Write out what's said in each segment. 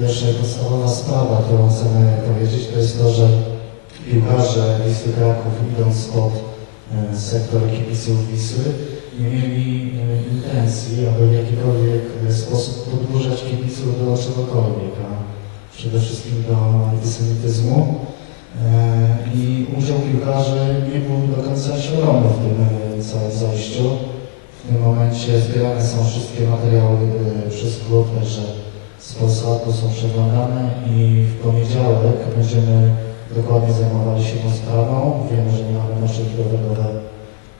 Pierwsza podstawowa sprawa, którą chcemy powiedzieć, to jest to, że piłkarze Wisły Kraków idąc pod e, sektor kibiców Wisły nie mieli e, intencji, aby w jakikolwiek e, sposób podburzać kibiców do czegokolwiek, a przede wszystkim do antysemityzmu. I udział piłkarzy nie był do końca świadomy w tym całym zajściu. W tym momencie zbierane są wszystkie materiały przez klub, także z Polsatu są przeglądane i w poniedziałek będziemy dokładnie zajmowali się tą sprawą. Wiemy, że nie mamy meczu ligowego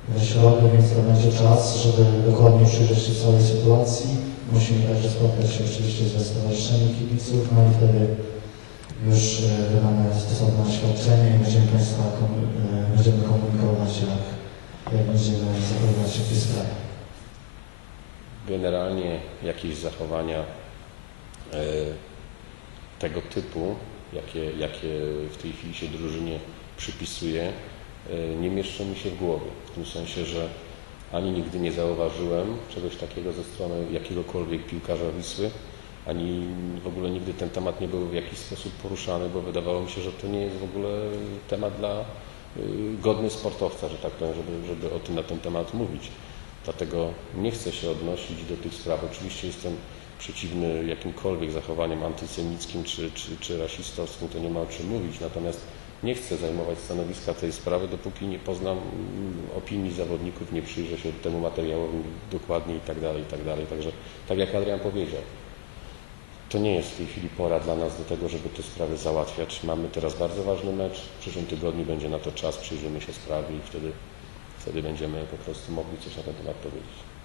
we, środę, więc to będzie czas, żeby dokładnie przyjrzeć się całej sytuacji. Musimy także spotkać się oczywiście ze stowarzyszeniem kibiców, no i wtedy już e, wydamy stosowne oświadczenie i będziemy Państwa e, będziemy komunikować, jak, jak będziemy zachowywać się w tej sprawie. Generalnie jakieś zachowania tego typu, jakie, jakie w tej chwili się drużynie przypisuje, e, nie mieszczą mi się w głowie. W tym sensie, że ani nigdy nie zauważyłem czegoś takiego ze strony jakiegokolwiek piłkarza Wisły, ani w ogóle nigdy ten temat nie był w jakiś sposób poruszany, bo wydawało mi się, że to nie jest w ogóle temat dla y, godny sportowca, że tak powiem, żeby, żeby o tym na ten temat mówić. Dlatego nie chcę się odnosić do tych spraw. Oczywiście jestem przeciwny jakimkolwiek zachowaniom antysemickim czy, czy, czy rasistowskim, to nie ma o czym mówić. Natomiast nie chcę zajmować stanowiska tej sprawy, dopóki nie poznam mm, opinii zawodników, nie przyjrzę się temu materiałowi dokładnie i tak dalej, i tak. Także tak jak Adrian powiedział, to nie jest w tej chwili pora dla nas do tego, żeby te sprawy załatwiać. Mamy teraz bardzo ważny mecz. W przyszłym tygodniu będzie na to czas, przyjrzymy się sprawie i wtedy, wtedy będziemy po prostu mogli coś na ten temat powiedzieć.